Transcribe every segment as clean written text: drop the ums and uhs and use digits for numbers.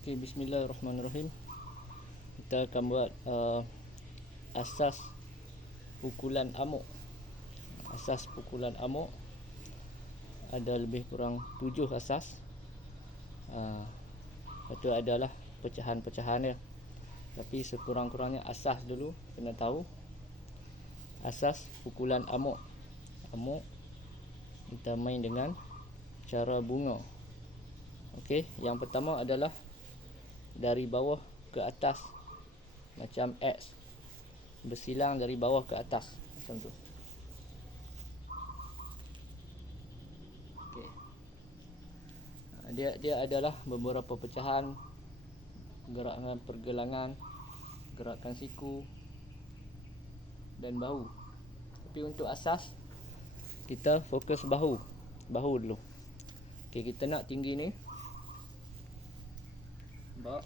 Okay, bismillahirrahmanirrahim. Kita akan buat asas pukulan amuk. Asas pukulan amuk ada lebih kurang 7 asas. Lepas tu adalah pecahan-pecahan dia. Tapi sekurang-kurangnya asas dulu kena tahu. Asas pukulan amuk. Amuk kita main dengan cara bunga. Okey, yang pertama adalah dari bawah ke atas, macam X, bersilang dari bawah ke atas macam tu. Okey. Dia adalah beberapa pecahan, gerakan pergelangan, gerakan siku dan bahu. Tapi untuk asas kita fokus bahu dulu. Okey, kita nak tinggi ni. Nampak?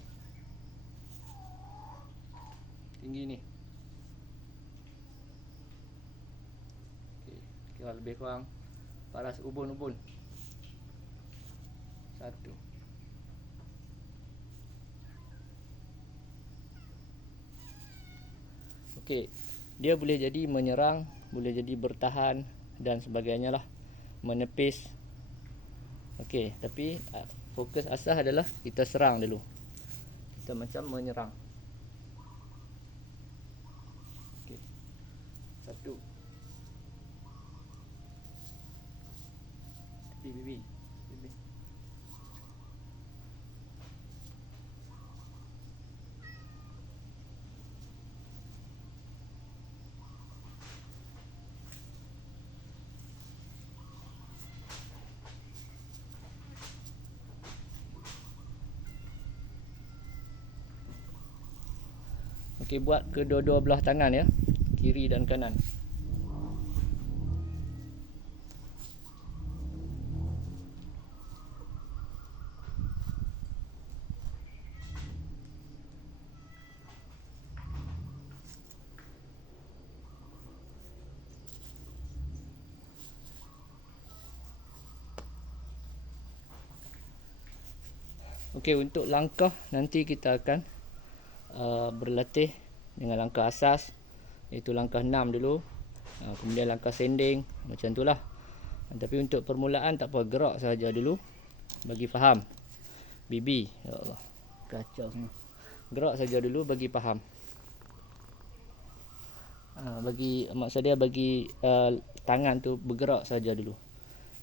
Tinggi ni. Okey, kira lebih kurang paras ubun-ubun. 1. Okey, dia boleh jadi menyerang, boleh jadi bertahan dan sebagainya lah, menepis. Okey, tapi fokus asas adalah kita serang dulu. Kita macam menyerang. Okey. 1. Bibi. Okey, buat kedua-dua belah tangan ya, kiri dan kanan. Okey, untuk langkah nanti kita akan berlatih dengan langkah asas, iaitu langkah 6 dulu, kemudian langkah sending, macam itulah. Tapi untuk permulaan tak apa, gerak saja dulu bagi faham. Bibi, ya Allah, kacau semua. Gerak saja dulu bagi faham. Maksud dia bagi tangan tu bergerak saja dulu.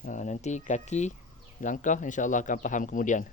Nanti kaki, langkah insya-Allah akan faham kemudian.